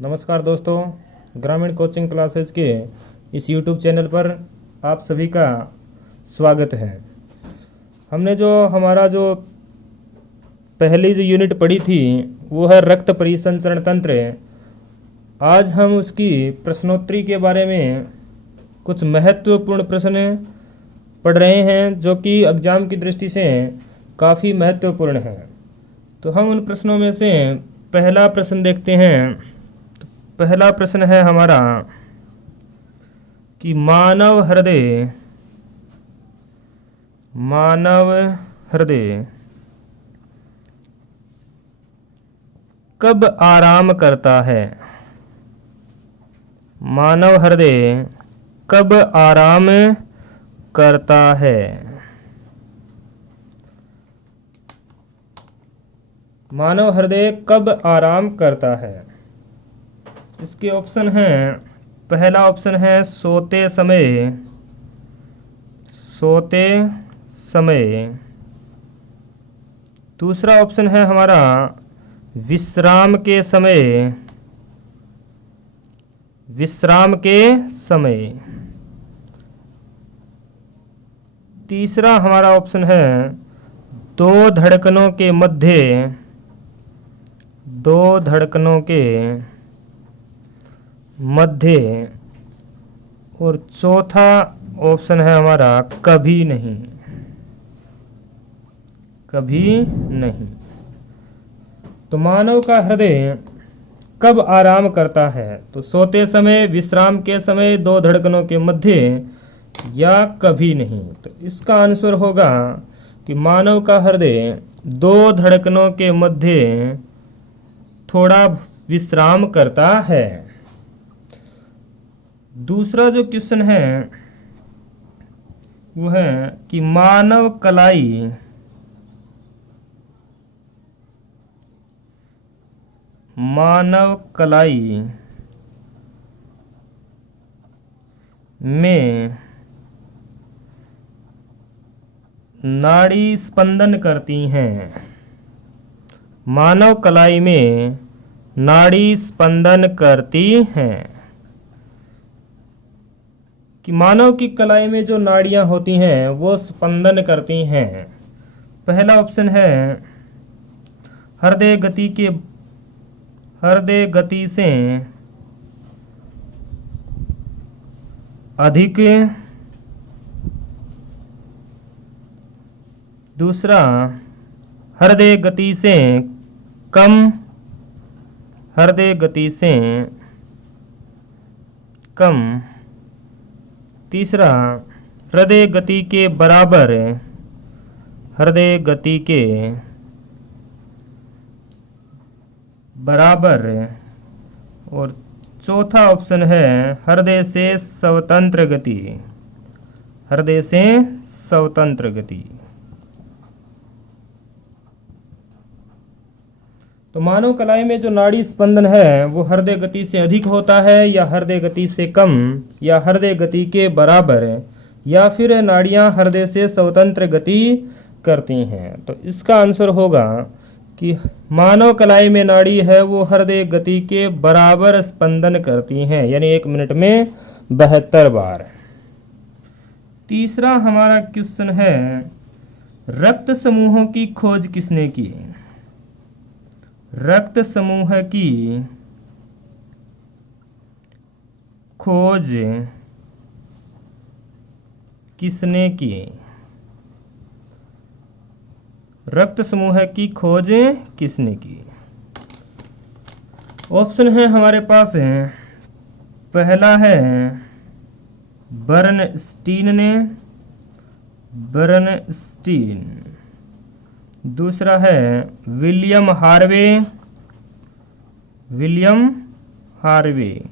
नमस्कार दोस्तों, ग्रामीण कोचिंग क्लासेस के इस YouTube चैनल पर आप सभी का स्वागत है। हमने हमारा पहली यूनिट पढ़ी थी वो है रक्त परिसंचरण तंत्र। आज हम उसकी प्रश्नोत्तरी के बारे में कुछ महत्वपूर्ण प्रश्न पढ़ रहे हैं जो कि एग्जाम की दृष्टि से काफ़ी महत्वपूर्ण है। तो हम उन प्रश्नों में से पहला प्रश्न देखते हैं। पहला प्रश्न है हमारा कि मानव हृदय कब आराम करता है? मानव हृदय कब आराम करता है? मानव हृदय कब आराम करता है? इसके ऑप्शन हैं। पहला ऑप्शन है सोते समय। दूसरा ऑप्शन है हमारा विश्राम के समय। तीसरा हमारा ऑप्शन है दो धड़कनों के मध्य। और चौथा ऑप्शन है हमारा कभी नहीं। तो मानव का हृदय कब आराम करता है? तो सोते समय, विश्राम के समय, दो धड़कनों के मध्य या कभी नहीं। तो इसका आंसर होगा कि मानव का हृदय दो धड़कनों के मध्य थोड़ा विश्राम करता है। दूसरा जो क्वेश्चन है वो है कि मानव कलाई में नाड़ी स्पंदन करती हैं। मानव कलाई में नाड़ी स्पंदन करती हैं। कि मानव की कलाई में जो नाड़ियां होती हैं वो स्पंदन करती हैं। पहला ऑप्शन है हृदय गति से अधिक। दूसरा हृदय गति से कम। तीसरा हृदय गति के बराबर। और चौथा ऑप्शन है हृदय से स्वतंत्र गति। तो मानव कलाई में जो नाड़ी स्पंदन है वो हृदय गति से अधिक होता है या हृदय गति से कम या हृदय गति के बराबर या फिर नाड़ियां हृदय से स्वतंत्र गति करती हैं। तो इसका आंसर होगा कि मानव कलाई में नाड़ी है वो हृदय गति के बराबर स्पंदन करती हैं, यानी 1 मिनट में 72 बार। तीसरा हमारा क्वेश्चन है रक्त समूहों की खोज किसने की? रक्त समूह की खोज किसने की? रक्त समूह की खोज किसने की? ऑप्शन है हमारे पास है। पहला है बर्नस्टीन। दूसरा है विलियम हार्वे।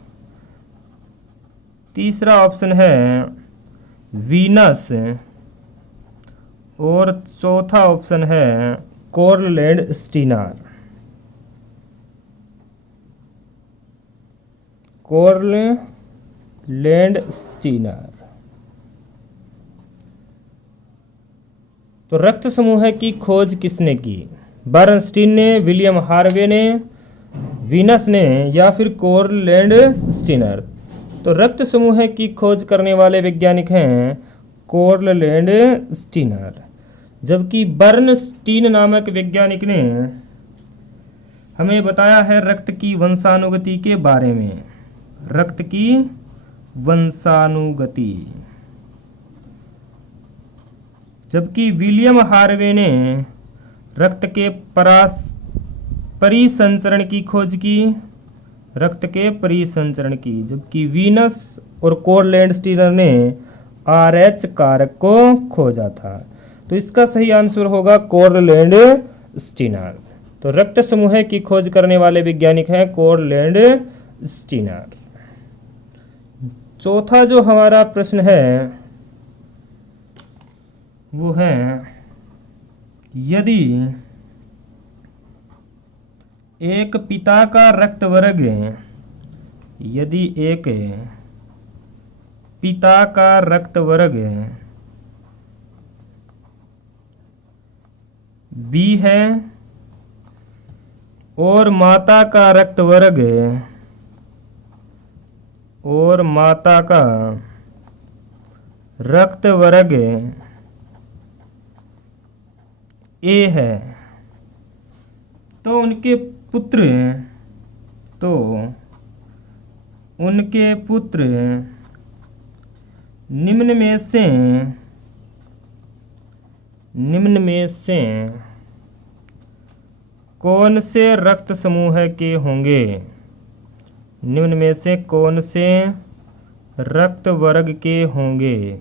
तीसरा ऑप्शन है वीनस। और चौथा ऑप्शन है कार्ल लैंडस्टीनर। तो रक्त समूह की खोज किसने की? बर्नस्टीन ने, विलियम हार्वे ने, वीनस ने या फिर कोरलैंड स्टीनर। तो रक्त समूह की खोज करने वाले वैज्ञानिक हैं कोरलैंड स्टीनर, जबकि बर्नस्टीन नामक वैज्ञानिक ने हमें बताया है रक्त की वंशानुगति के बारे में। रक्त की वंशानुगति। जबकि विलियम हार्वे ने रक्त के परिसंचरण की खोज की। रक्त के परिसंचरण की। जबकि वीनस और कोरलैंड स्टीनर ने RH कारक को खोजा था। तो इसका सही आंसर होगा कोरलैंड स्टीनर। तो रक्त समूह की खोज करने वाले वैज्ञानिक हैं कोरलैंड स्टीनर। चौथा जो हमारा प्रश्न है वो है, यदि एक पिता का रक्त वर्ग, यदि एक पिता का रक्त वर्ग B है और माता का रक्त वर्ग A है, तो उनके पुत्र निम्न में से कौन से रक्त समूह के होंगे? निम्न में से कौन से रक्त वर्ग के होंगे?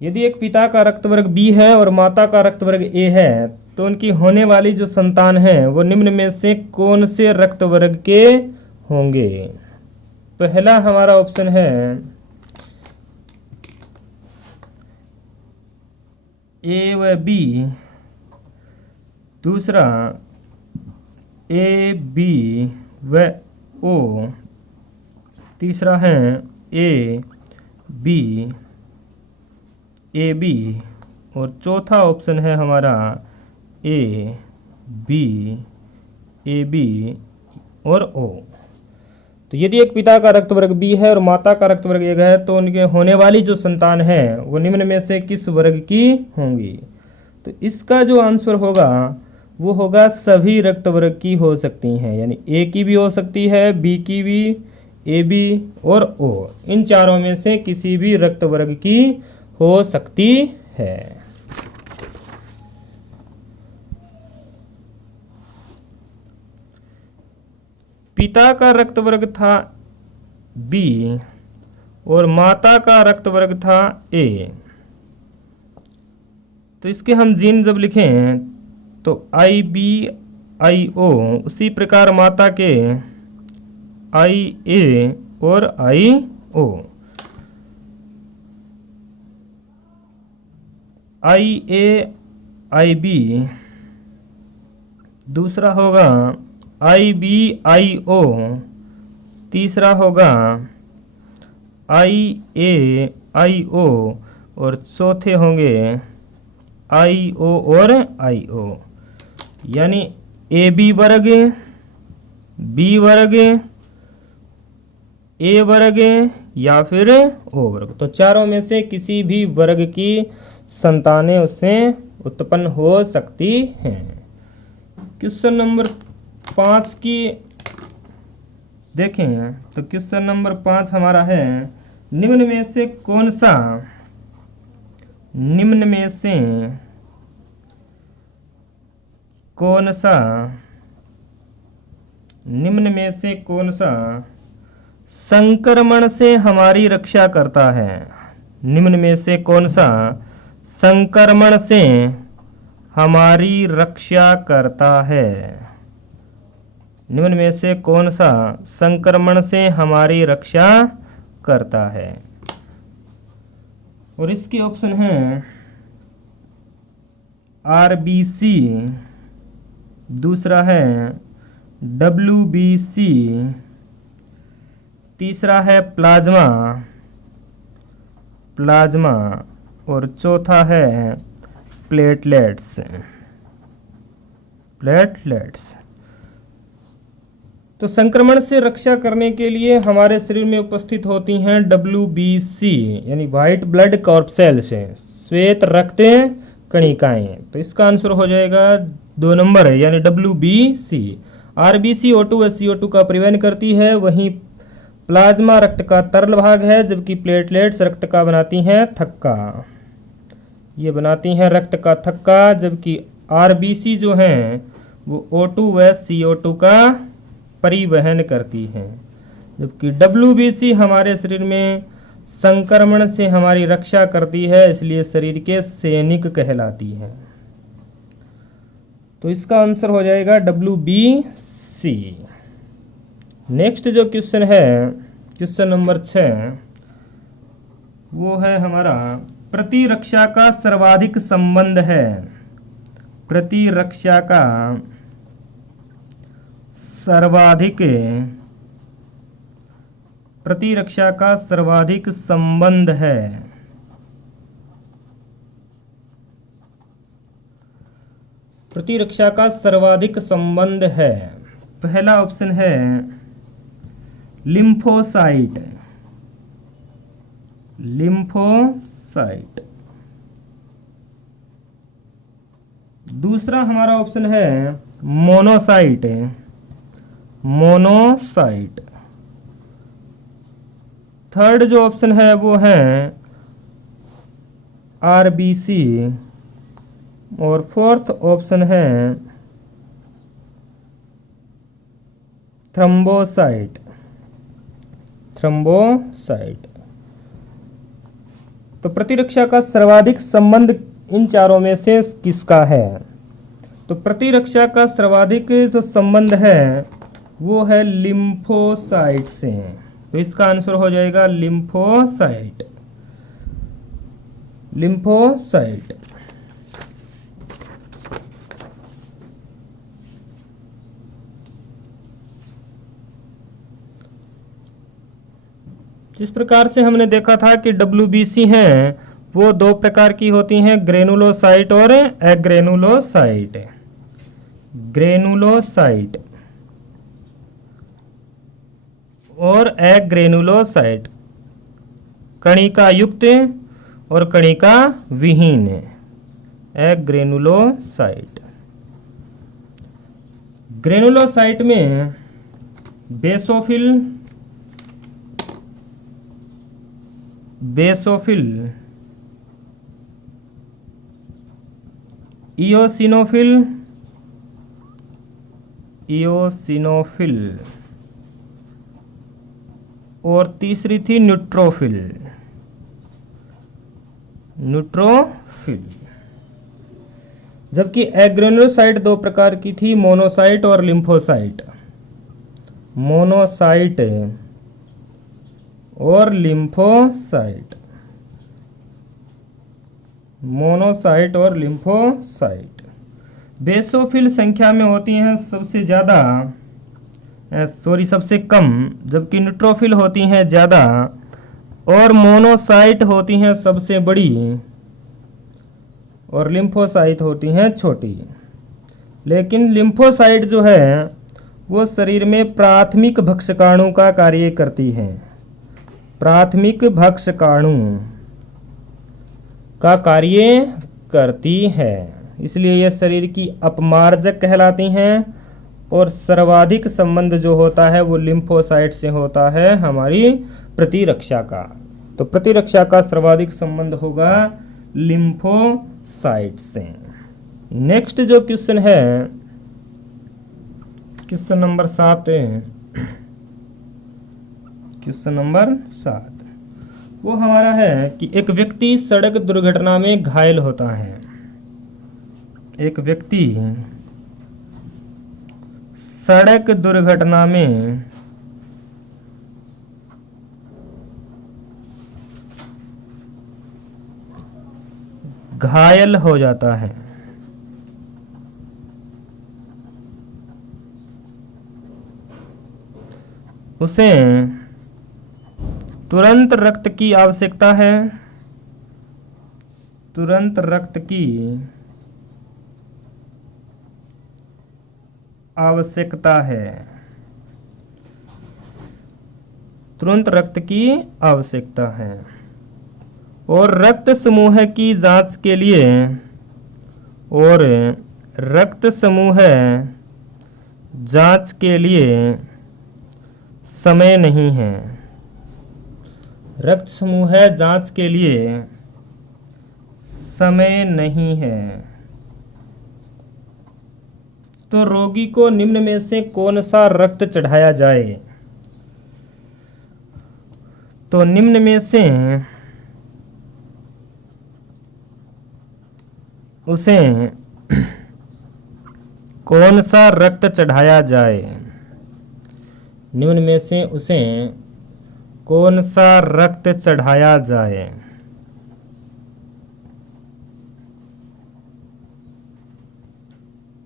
यदि एक पिता का रक्त वर्ग B है और माता का रक्त वर्ग A है, तो उनकी होने वाली जो संतान है वो निम्न में से कौन से रक्त वर्ग के होंगे? पहला हमारा ऑप्शन है A व B, दूसरा A B व O, तीसरा है A B और चौथा ऑप्शन है हमारा A B और O। तो यदि एक पिता का रक्त वर्ग B है और माता का रक्त वर्ग A है, तो उनके होने वाली जो संतान है वो निम्न में से किस वर्ग की होंगी? तो इसका जो आंसर होगा वो होगा सभी रक्त वर्ग की हो सकती हैं, यानी A की भी हो सकती है, B की भी, AB और O, इन चारों में से किसी भी रक्त वर्ग की हो सकती है। पिता का रक्त वर्ग था B और माता का रक्त वर्ग था A, तो इसके हम जीन जब लिखें तो IBIO, उसी प्रकार माता के IA और IO। IAIB, दूसरा होगा IBIO, तीसरा होगा IAIO और चौथे होंगे IO और IO। यानी AB वर्ग, B वर्ग, A वर्ग या फिर O वर्ग। तो चारों में से किसी भी वर्ग की संतानें उससे उत्पन्न हो सकती हैं। क्वेश्चन नंबर 5 की देखें तो क्वेश्चन नंबर 5 हमारा है, निम्न में से कौन सा संक्रमण से हमारी रक्षा करता है? निम्न में से कौन सा संक्रमण से हमारी रक्षा करता है? निम्न में से कौन सा संक्रमण से हमारी रक्षा करता है? और इसके ऑप्शन हैं RBC, दूसरा है WBC, तीसरा है प्लाज्मा और चौथा है प्लेटलेट्स। प्लेटलेट्स। तो संक्रमण से रक्षा करने के लिए हमारे शरीर में उपस्थित होती हैं WBC यानी व्हाइट ब्लड कॉर्पसेल्स, श्वेत रक्त कणिकाएं। तो इसका आंसर हो जाएगा 2 नंबर है यानी WBC। RBC O2 व CO2 का परिवहन करती है, वहीं प्लाज्मा रक्त का तरल भाग है, जबकि प्लेटलेट्स रक्त का बनाती हैं थक्का। ये बनाती हैं रक्त का थक्का, जबकि RBC जो हैं वो O2 व CO2 का परिवहन करती हैं, जबकि WBC हमारे शरीर में संक्रमण से हमारी रक्षा करती है, इसलिए शरीर के सैनिक कहलाती है। तो इसका आंसर हो जाएगा WBC। नेक्स्ट जो क्वेश्चन है, क्वेश्चन नंबर 6, वो है हमारा प्रतिरक्षा का सर्वाधिक संबंध है। प्रतिरक्षा का सर्वाधिक संबंध है। प्रतिरक्षा का सर्वाधिक संबंध है। पहला ऑप्शन है लिम्फोसाइट। लिम्फोसाइट। दूसरा हमारा ऑप्शन है मोनोसाइट। मोनोसाइट। थर्ड जो ऑप्शन है वो है RBC और फोर्थ ऑप्शन है थ्रोम्बोसाइट। थ्रोम्बोसाइट। तो प्रतिरक्षा का सर्वाधिक संबंध इन चारों में से किसका है? तो प्रतिरक्षा का सर्वाधिक जो संबंध है वो है लिम्फोसाइट से। तो इसका आंसर हो जाएगा लिम्फोसाइट। लिम्फोसाइट। जिस प्रकार से हमने देखा था कि WBC हैं वो 2 प्रकार की होती हैं, ग्रेनुलोसाइट और एग्रेनुलोसाइट। ग्रेनुलोसाइट और एग्रेनुलोसाइट, कणिका युक्त और कणिका विहीन। एग्रेनुलोसाइट। ग्रेनुलोसाइट में बेसोफिल, इओसिनोफिल और तीसरी थी न्यूट्रोफिल। जबकि एग्रेनुलोसाइट 2 प्रकार की थी, मोनोसाइट और लिम्फोसाइट। मोनोसाइट और लिम्फोसाइट। मोनोसाइट और लिम्फोसाइट। बेसोफिल संख्या में होती हैं सबसे कम, जबकि न्यूट्रोफिल होती हैं ज़्यादा और मोनोसाइट होती हैं सबसे बड़ी और लिम्फोसाइट होती हैं छोटी। लेकिन लिम्फोसाइट जो है वो शरीर में प्राथमिक भक्षकाणु का कार्य करती हैं। प्राथमिक भक्षकाणु का कार्य करती है, इसलिए यह शरीर की अपमार्जक कहलाती हैं और सर्वाधिक संबंध जो होता है वो लिम्फोसाइट से होता है हमारी प्रतिरक्षा का। तो प्रतिरक्षा का सर्वाधिक संबंध होगा लिम्फोसाइट से। नेक्स्ट जो क्वेश्चन है, क्वेश्चन नंबर 7 क्वेश्चन नंबर 7 वो हमारा है कि एक व्यक्ति सड़क दुर्घटना में घायल होता है। एक व्यक्ति सड़क दुर्घटना में घायल हो जाता है। उसे तुरंत रक्त की आवश्यकता है। तुरंत रक्त की आवश्यकता है, तुरंत रक्त की आवश्यकता है। और रक्त समूह की जांच के लिए समय नहीं है। रक्त समूह जांच के लिए समय नहीं है। तो रोगी को निम्न में से कौन सा रक्त चढ़ाया जाए? तो निम्न में से उसे कौन सा रक्त चढ़ाया जाए? निम्न में से उसे कौन सा रक्त चढ़ाया जाए?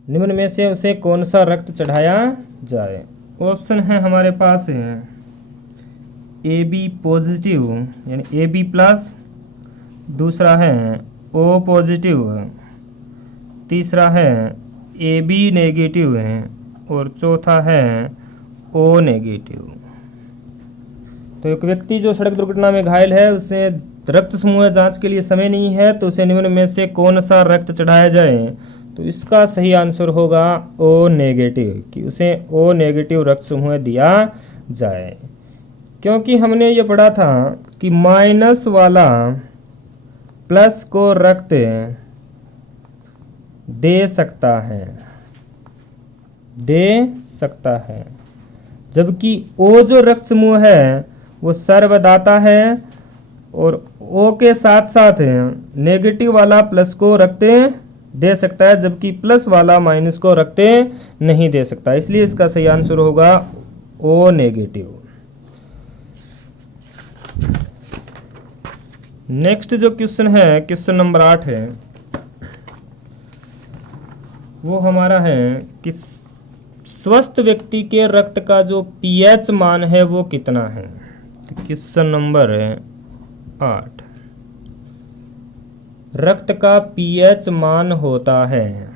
निम्न में से उसे कौन सा रक्त चढ़ाया जाए? ऑप्शन है हमारे पास AB पॉजिटिव यानी AB प्लस, दूसरा है O पॉजिटिव, तीसरा है AB नेगेटिव है और चौथा है O नेगेटिव। तो एक व्यक्ति जो सड़क दुर्घटना में घायल है, उसे रक्त समूह जांच के लिए समय नहीं है, तो उसे निम्न में से कौन सा रक्त चढ़ाया जाए? तो इसका सही आंसर होगा O नेगेटिव, कि उसे O नेगेटिव रक्त समूह दिया जाए। क्योंकि हमने ये पढ़ा था कि माइनस वाला प्लस को रक्त दे सकता है, जबकि O जो रक्त समूह है वो सर्वदाता है, और O के साथ साथ नेगेटिव वाला प्लस को रक्त दे सकता है, जबकि प्लस वाला माइनस को रक्त नहीं दे सकता। इसलिए इसका सही आंसर होगा O नेगेटिव। नेक्स्ट जो क्वेश्चन है, क्वेश्चन नंबर 8 है, वो हमारा है कि स्वस्थ व्यक्ति के रक्त का जो pH मान है वो कितना है? तो क्वेश्चन नंबर 8, रक्त का pH मान होता है,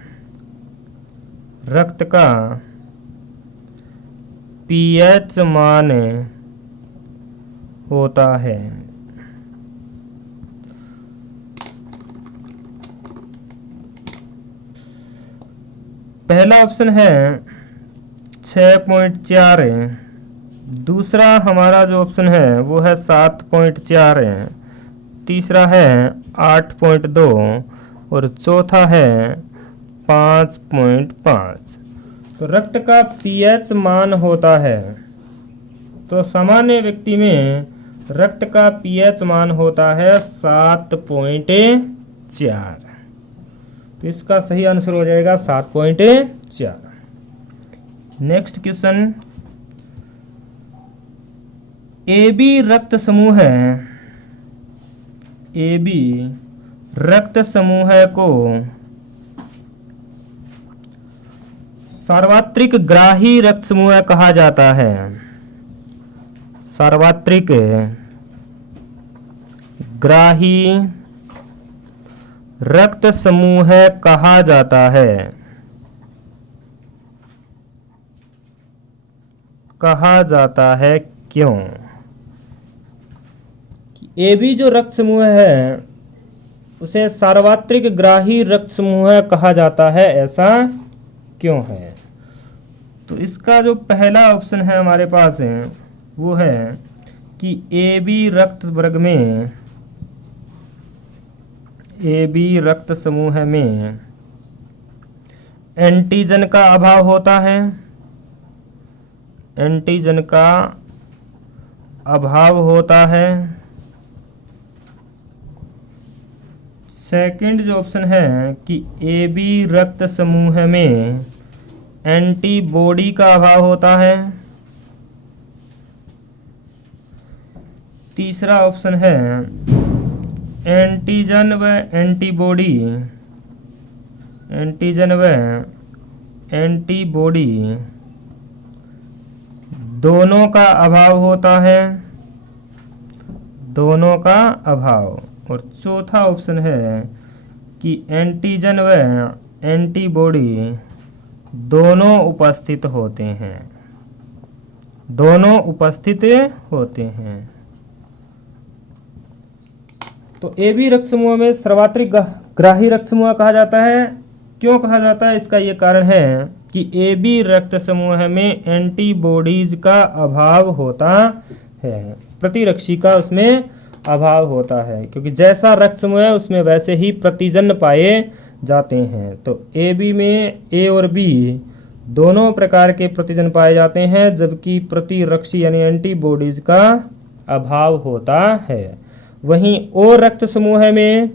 रक्त का pH मान होता है। पहला ऑप्शन है 6.4 है, दूसरा हमारा जो ऑप्शन है वो है 7.4 है, तीसरा है 8.2 और चौथा है 5.5। तो रक्त का pH मान होता है, तो सामान्य व्यक्ति में रक्त का pH मान होता है 7.4। तो इसका सही आंसर हो जाएगा 7.4। नेक्स्ट क्वेश्चन, AB रक्त समूह है, AB रक्त समूह को सार्वत्रिक ग्राही रक्त समूह कहा जाता है, सार्वत्रिक ग्राही रक्त समूह कहा जाता है, क्यों? AB जो रक्त समूह है उसे सार्वत्रिक ग्राही रक्त समूह कहा जाता है, ऐसा क्यों है? तो इसका जो पहला ऑप्शन है हमारे पास है वो है कि AB रक्त वर्ग में, AB रक्त समूह में एंटीजन का अभाव होता है, एंटीजन का अभाव होता है। सेकंड जो ऑप्शन है कि AB रक्त समूह में एंटीबॉडी का अभाव होता है। तीसरा ऑप्शन है एंटीजन व एंटीबॉडी, एंटीजन व एंटीबॉडी दोनों का अभाव होता है, दोनों का अभाव। और चौथा ऑप्शन है कि एंटीजन व एंटीबॉडी दोनों उपस्थित होते हैं, दोनों उपस्थित होते हैं। तो ए बी रक्त समूह में सर्वात्रिक ग्राही रक्त समूह कहा जाता है। क्यों कहा जाता है? इसका ये कारण है कि ए बी रक्त समूह में एंटीबॉडीज का अभाव होता है, प्रतिरक्षी का उसमें अभाव होता है, क्योंकि जैसा रक्त समूह है उसमें वैसे ही प्रतिजन पाए जाते हैं। तो ए बी में ए और बी दोनों प्रकार के प्रतिजन पाए जाते हैं, जबकि प्रतिरक्षी यानी एंटीबॉडीज का अभाव होता है। वहीं ओ रक्त समूह में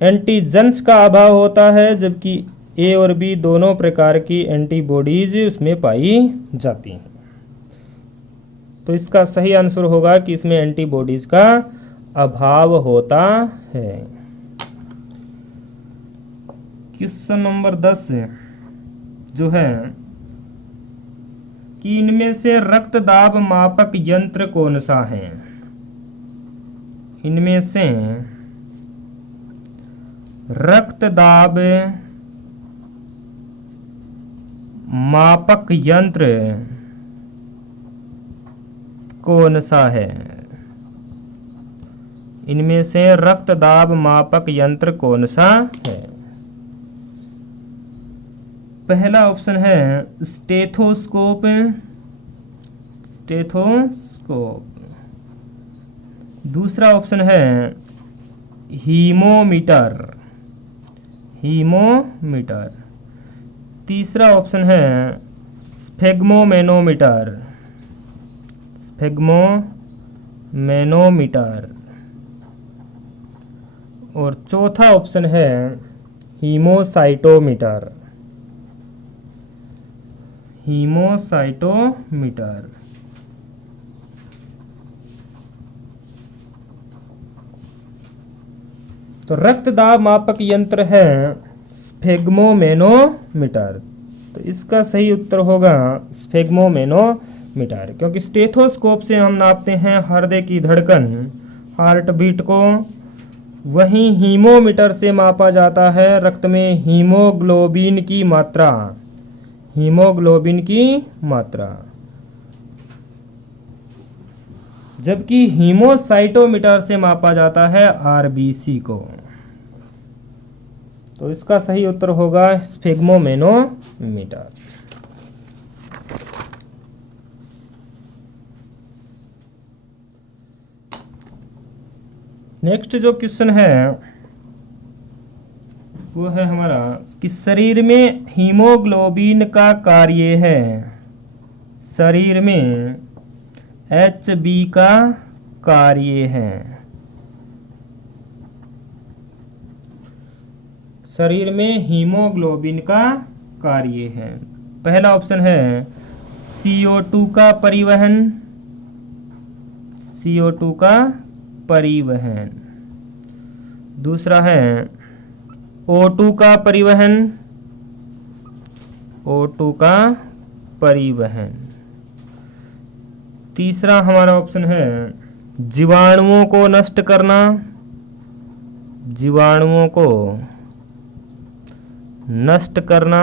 एंटीजन्स का अभाव होता है, जबकि ए और बी दोनों प्रकार की एंटीबॉडीज उसमें पाई जाती हैं। तो इसका सही आंसर होगा कि इसमें एंटीबॉडीज का अभाव होता है। क्वेश्चन नंबर 10 जो है कि इनमें से रक्त दाब मापक यंत्र कौन सा है? इनमें से रक्त दाब मापक यंत्र कौन सा है? इनमें से रक्त दाब मापक यंत्र कौन सा है? पहला ऑप्शन है स्टेथोस्कोप, स्टेथोस्कोप। दूसरा ऑप्शन है हीमोमीटर, हीमोमीटर। तीसरा ऑप्शन है स्फेग्मोमेनोमीटर, स्फेग्मोमेनोमीटर। और चौथा ऑप्शन है हीमोसाइटोमीटर, हीमोसाइटोमीटर। तो रक्त दाब मापक यंत्र है स्फेग्मोमेनोमीटर। तो इसका सही उत्तर होगा स्फेग्मोमेनोमीटर, क्योंकि स्टेथोस्कोप से हम नापते हैं हृदय की धड़कन, हार्ट बीट को। वहीं हीमोमीटर से मापा जाता है रक्त में हीमोग्लोबिन की मात्रा, हीमोग्लोबिन की मात्रा। जबकि हीमोसाइटोमीटर से मापा जाता है आरबीसी को। तो इसका सही उत्तर होगा स्फेग्मोमेनोमीटर। नेक्स्ट जो क्वेश्चन है वो है हमारा कि शरीर में हीमोग्लोबिन का कार्य है, शरीर में HB का कार्य है। शरीर में हीमोग्लोबिन का कार्य है। पहला ऑप्शन है CO2 का परिवहन, CO2 का परिवहन। दूसरा है O2 का परिवहन, O2 का परिवहन। तीसरा हमारा ऑप्शन है जीवाणुओं को नष्ट करना, जीवाणुओं को नष्ट करना।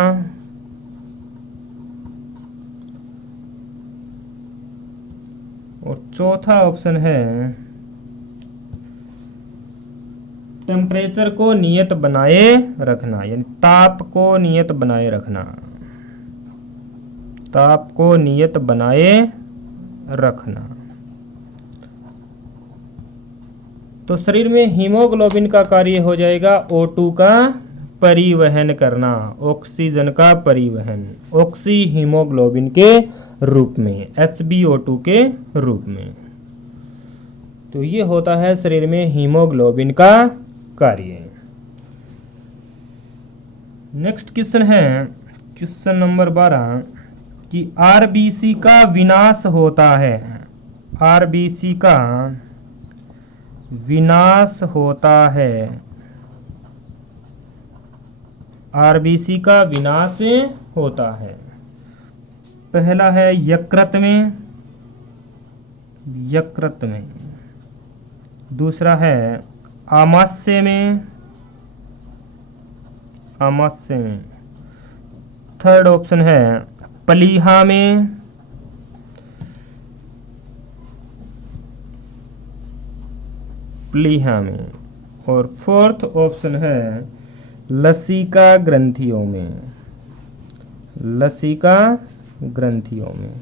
और चौथा ऑप्शन है टेम्परेचर को नियत बनाए रखना, यानी ताप को नियत बनाए रखना, ताप को नियत बनाए रखना। तो शरीर में हीमोग्लोबिन का कार्य हो जाएगा O2 का परिवहन करना, ऑक्सीजन का परिवहन, ऑक्सी हीमोग्लोबिन के रूप में, HbO2 के रूप में। तो ये होता है शरीर में हीमोग्लोबिन का कार्य। नेक्स्ट क्वेश्चन है क्वेश्चन नंबर 12 कि आरबीसी का विनाश होता है, आरबीसी का विनाश होता है, आरबीसी का विनाश होता है। पहला है यकृत में, यकृत में। दूसरा है आमाशय में, आमाशय में। थर्ड ऑप्शन है प्लीहा में, प्लीहा में, और फोर्थ ऑप्शन है लसिका ग्रंथियों में, लसिका ग्रंथियों में।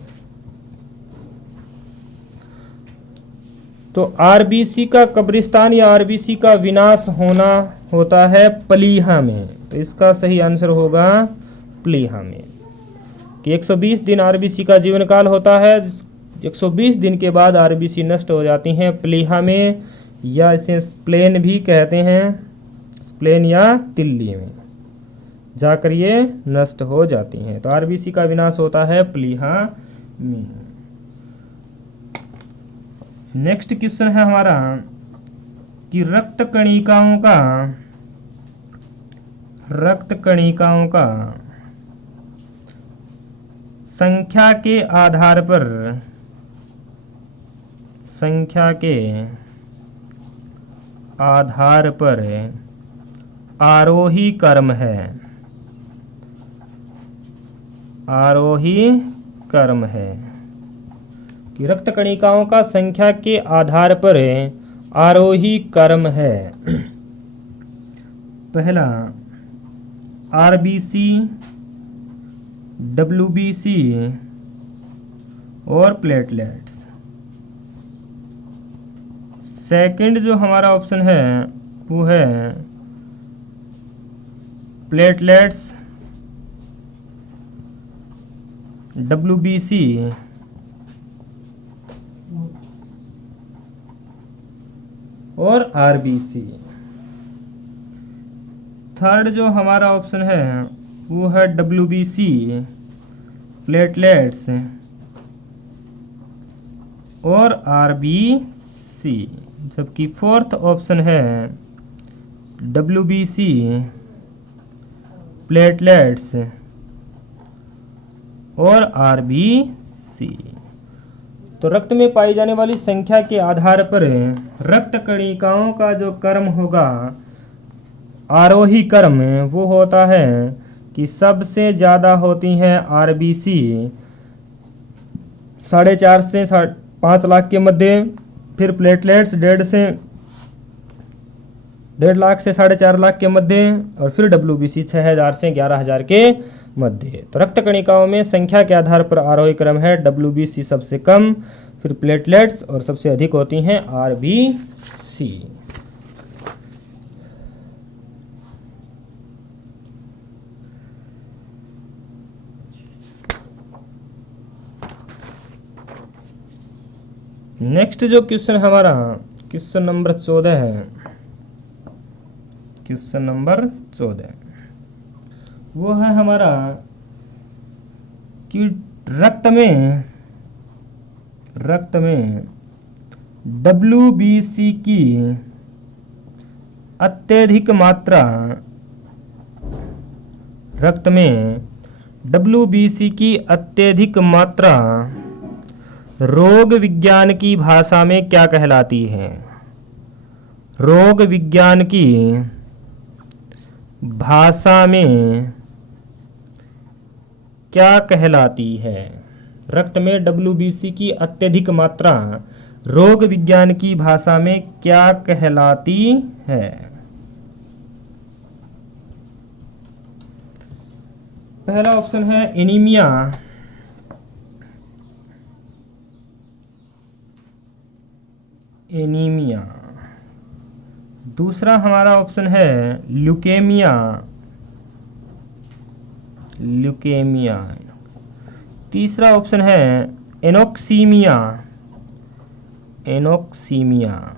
तो आरबीसी का कब्रिस्तान या आरबीसी का विनाश होना होता है प्लीहा में, तो इसका सही आंसर होगा प्लीहा में। कि 120 दिन आरबीसी का जीवन काल होता है, 120 दिन के बाद आरबीसी नष्ट हो जाती हैं प्लीहा में, या इसे स्प्लेन भी कहते हैं, स्प्लेन या तिल्ली में जाकर ये नष्ट हो जाती हैं। तो आरबीसी का विनाश होता है प्लीहा में। नेक्स्ट क्वेश्चन है हमारा कि रक्त कणिकाओं का संख्या के आधार पर आरोही क्रम है, आरोही क्रम है। कि रक्त कणिकाओं का संख्या के आधार पर आरोही क्रम है। पहला आरबीसी, डब्ल्यूबीसी और प्लेटलेट्स। सेकंड जो हमारा ऑप्शन है वो है प्लेटलेट्स, डब्ल्यूबीसी और आरबीसी। थर्ड जो हमारा ऑप्शन है वो है डब्ल्यूबीसी, प्लेटलेट्स और आरबीसी। जबकि फोर्थ ऑप्शन है डब्ल्यूबीसी, प्लेटलेट्स और आरबीसी। तो रक्त में पाई जाने वाली संख्या के आधार पर रक्त कणिकाओं का जो क्रम होगा, आरोही क्रम, वो होता है कि सबसे ज़्यादा होती हैं आरबीसी 4.5 से 5 लाख के मध्य, फिर प्लेटलेट्स 1.5 लाख से 4.5 लाख के मध्य, और फिर डब्ल्यूबीसी 6,000 से 11,000 के मध्य। तो रक्त कणिकाओं में संख्या के आधार पर आरोही क्रम है, डब्ल्यूबीसी सबसे कम, फिर प्लेटलेट्स और सबसे अधिक होती हैं आरबीसी। नेक्स्ट जो क्वेश्चन हमारा क्वेश्चन नंबर 14 है, क्वेश्चन नंबर 14 वो है हमारा कि रक्त में डब्ल्यूबीसी की अत्यधिक मात्रा, रक्त में डब्ल्यूबीसी की अत्यधिक मात्रा रोग विज्ञान की भाषा में क्या कहलाती है? रोग विज्ञान की भाषा में क्या कहलाती है? रक्त में डब्ल्यूबीसी की अत्यधिक मात्रा रोग विज्ञान की भाषा में क्या कहलाती है? पहला ऑप्शन है एनीमिया, एनीमिया। दूसरा हमारा ऑप्शन है ल्यूकेमिया, ल्यूकेमिया। तीसरा ऑप्शन है एनोक्सीमिया, एनोक्सीमिया।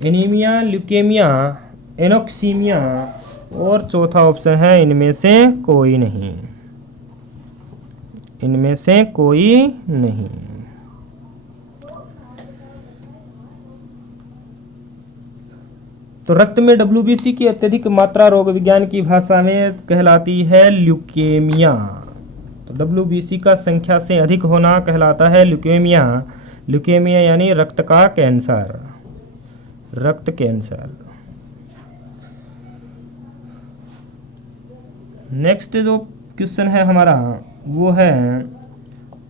एनीमिया, ल्यूकेमिया, एनोक्सीमिया और चौथा ऑप्शन है इनमें से कोई नहीं, इनमें से कोई नहीं। तो रक्त में डब्ल्यूबीसी की अत्यधिक मात्रा रोग विज्ञान की भाषा में कहलाती है ल्यूकेमिया। तो डब्ल्यूबीसी का संख्या से अधिक होना कहलाता है ल्यूकेमिया। ल्यूकेमिया यानी रक्त का कैंसर, रक्त कैंसर। नेक्स्ट जो क्वेश्चन है हमारा वो है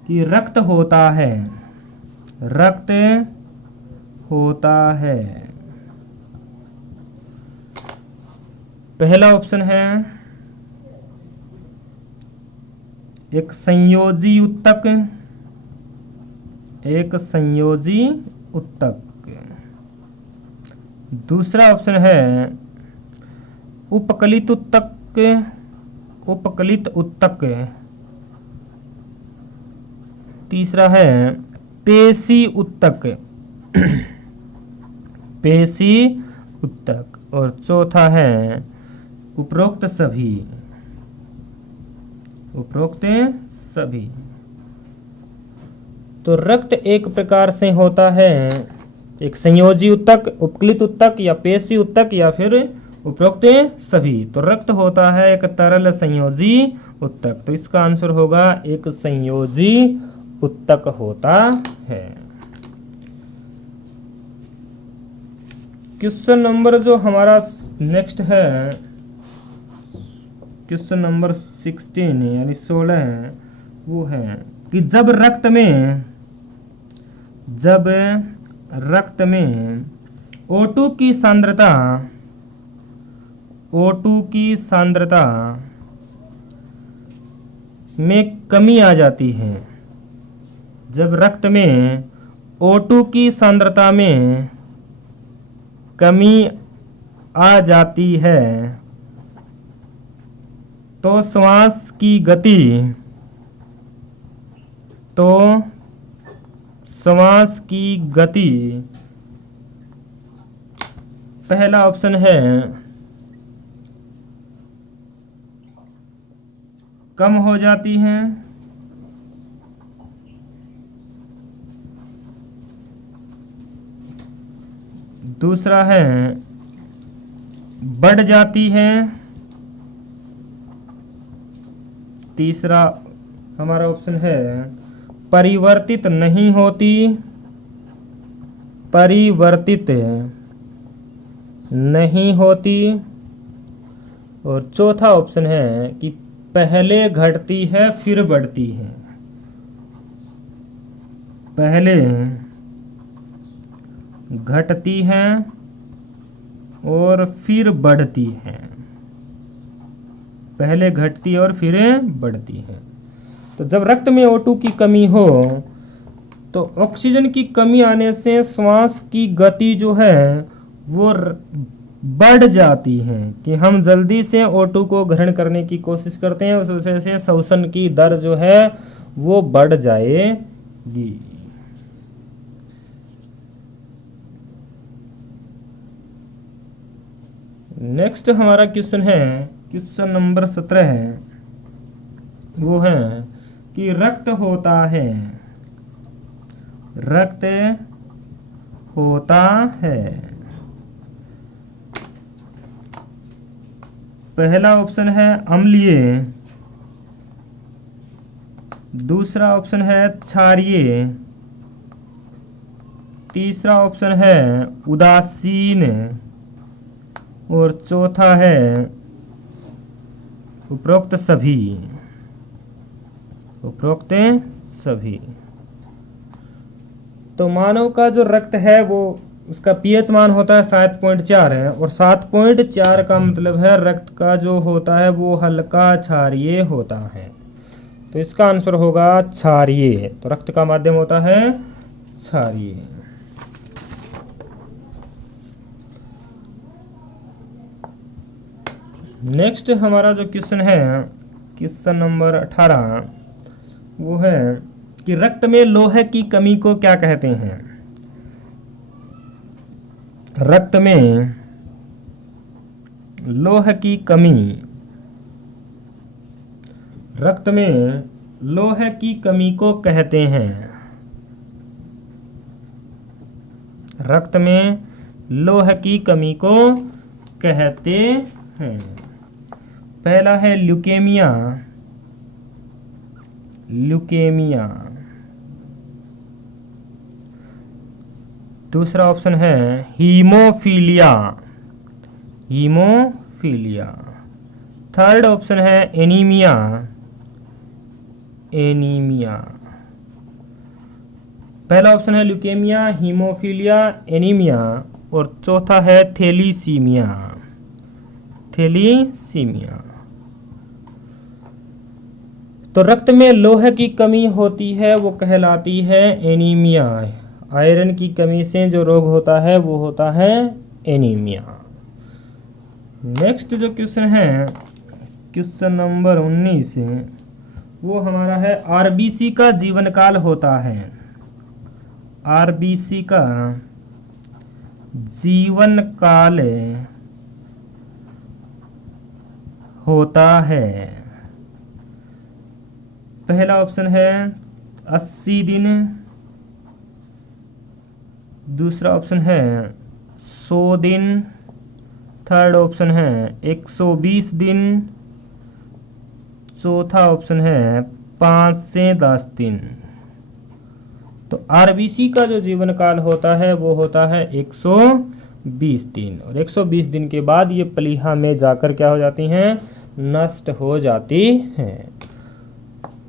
कि रक्त होता है, रक्त होता है। पहला ऑप्शन है एक संयोजी उत्तक, एक संयोजी उत्तक। दूसरा ऑप्शन है उपकलित उत्तक, उपकलित उत्तक। तीसरा है पेशी उत्तक, पेशी उत्तक। और चौथा है उपरोक्त सभी, उपरोक्त सभी। तो रक्त एक प्रकार से होता है एक संयोजी उत्तक, उपकलित उत्तक या पेशी उत्तक या फिर उपरोक्त सभी। तो रक्त होता है एक तरल संयोजी उत्तक। तो इसका आंसर होगा एक संयोजी उत्तक होता है। क्वेश्चन नंबर जो हमारा नेक्स्ट है, क्वेश्चन नंबर 16 यानी 16 है, वो है कि जब रक्त में O2 की सांद्रता, O2 की सांद्रता में कमी आ जाती है, जब रक्त में O2 की सांद्रता में कमी आ जाती है तो श्वास की गति, तो श्वास की गति पहला ऑप्शन है कम हो जाती है, दूसरा है बढ़ जाती है, तीसरा हमारा ऑप्शन है परिवर्तित नहीं होती, परिवर्तित नहीं होती। और चौथा ऑप्शन है कि पहले घटती है फिर बढ़ती है, पहले घटती है और फिर बढ़ती है, पहले घटती और फिर बढ़ती है। तो जब रक्त में O2 की कमी हो तो ऑक्सीजन की कमी आने से श्वास की गति जो है वो बढ़ जाती है कि हम जल्दी से O2 को ग्रहण करने की कोशिश करते हैं, उस वजह से श्वसन की दर जो है वो बढ़ जाएगी। नेक्स्ट हमारा क्वेश्चन है, क्वेश्चन नंबर 17 है, वो है कि रक्त होता है, रक्त होता है। पहला ऑप्शन है अम्लीय, दूसरा ऑप्शन है क्षारीय, तीसरा ऑप्शन है उदासीन और चौथा है उपरोक्त सभी, उपरोक्त सभी। तो मानव का जो रक्त है वो उसका पीएच मान होता है 7.4 है, और 7.4 का मतलब है रक्त का जो होता है वो हल्का क्षारीय होता है। तो इसका आंसर होगा क्षारीय। तो रक्त का माध्यम होता है क्षारीय। नेक्स्ट हमारा जो क्वेश्चन है, क्वेश्चन नंबर 18, वो है कि रक्त में लोहे की कमी को क्या कहते हैं। रक्त में लोह की कमी, रक्त में लोहे की कमी को कहते हैं, रक्त में लोह की कमी को कहते हैं। पहला है ल्यूकेमिया, ल्यूकेमिया। दूसरा ऑप्शन है हीमोफीलिया, हीमोफीलिया। थर्ड ऑप्शन है एनीमिया, एनीमिया। पहला ऑप्शन है ल्यूकेमिया, हीमोफीलिया, एनीमिया, और चौथा है थैलीसीमिया, थैलीसीमिया। तो रक्त में लोहे की कमी होती है वो कहलाती है एनीमिया। आयरन की कमी से जो रोग होता है वो होता है एनीमिया। नेक्स्ट जो क्वेश्चन है, क्वेश्चन नंबर 19, वो हमारा है आरबीसी का जीवन काल होता है, आरबीसी का जीवन काल होता है। पहला ऑप्शन है 80 दिन, दूसरा ऑप्शन है 100 दिन, थर्ड ऑप्शन है 120 दिन, चौथा ऑप्शन है 5 से 10 दिन। तो आरबीसी का जो जीवन काल होता है वो होता है 120 दिन, और 120 दिन के बाद ये प्लीहा में जाकर क्या हो जाती हैं, नष्ट हो जाती हैं।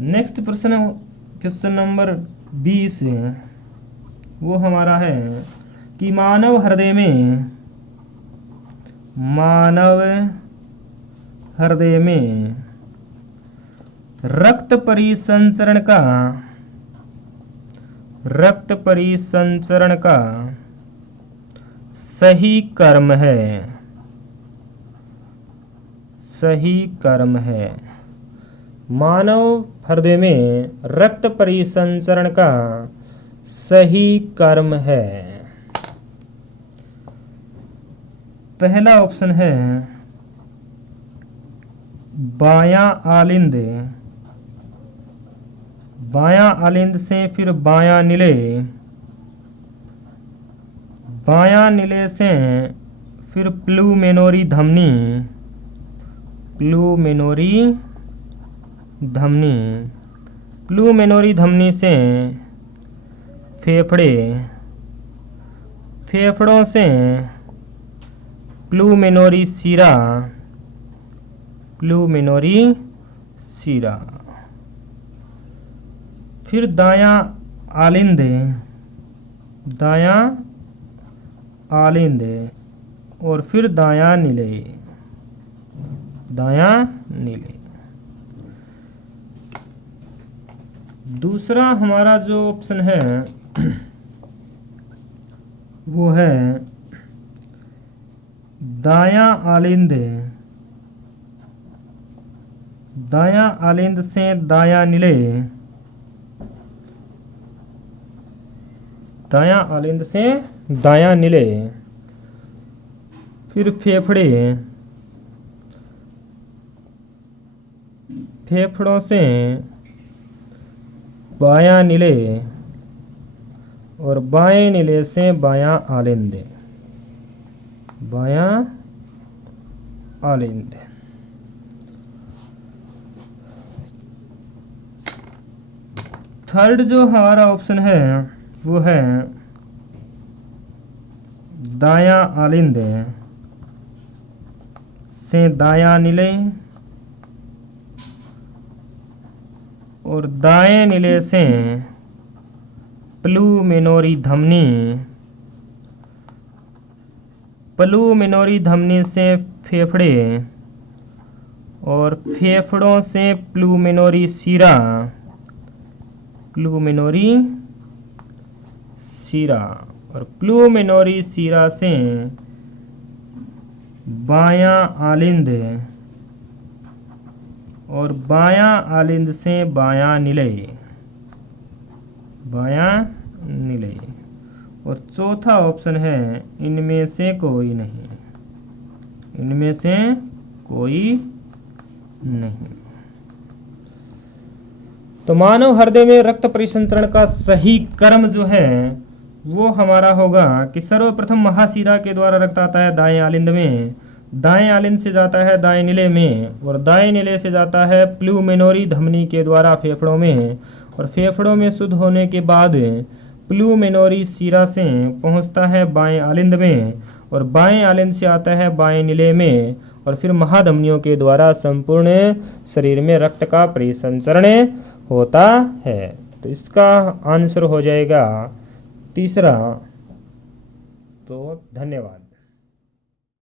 नेक्स्ट प्रश्न, क्वेश्चन नंबर 20, वो हमारा है कि मानव हृदय में रक्त परिसंचरण का सही क्रम है, सही क्रम है। मानव हृदय में रक्त परिसंचरण का सही क्रम है। पहला ऑप्शन है बायां आलिंद, बायां आलिंद से फिर बायां नीले, बायां नीले से फिर प्लूमेनोरी धमनी, प्लूमेनोरी धमनी, प्लूमेनोरी धमनी से फेफड़े, फेफड़ों से प्लूमेनोरी सीरा, प्लूमेनोरी सीरा, फिर दायां आलिंद, दायां आलिंद, और फिर दायां नीले, दायां नीले। दूसरा हमारा जो ऑप्शन है वो है दायां आलिंद, दायां आलिंद से दायां नीले, दायां आलिंद से दायां नीले, फिर फेफड़े, फेफड़ों से बायां नीले, और बाएं नीले से बायां आलिंद, बायां आलिंद। थर्ड जो हमारा ऑप्शन है वो है दायां आलिंद से दायां नीले, और दाएं नीले से प्लूमेनोरी धमनी, प्लूमेनोरी धमनी से फेफड़े, और फेफड़ों से प्लूमेनोरी सीरा, प्लूमेनोरी सीरा, और प्लूमेनोरी सीरा से बायां आलिंद, और बायां आलिंद से बायां नीले, बायां नीले, और चौथा ऑप्शन है इनमें से कोई नहीं, इनमें से कोई नहीं। तो मानव हृदय में रक्त परिसंचरण का सही क्रम जो है वो हमारा होगा कि सर्वप्रथम महाशिरा के द्वारा रक्त आता है दाएं आलिंद में, दाएं आलिंद से जाता है दाएं नीले में, और दाएं नीले से जाता है प्लूमेनोरी धमनी के द्वारा फेफड़ों में, और फेफड़ों में शुद्ध होने के बाद प्लूमेनोरी सीरा से पहुंचता है बाएं आलिंद में, और बाएं आलिंद से आता है बाएं नीले में, और फिर महाधमनियों के द्वारा संपूर्ण शरीर में रक्त का परिसंचरण होता है। तो इसका आंसर हो जाएगा तीसरा। तो धन्यवाद।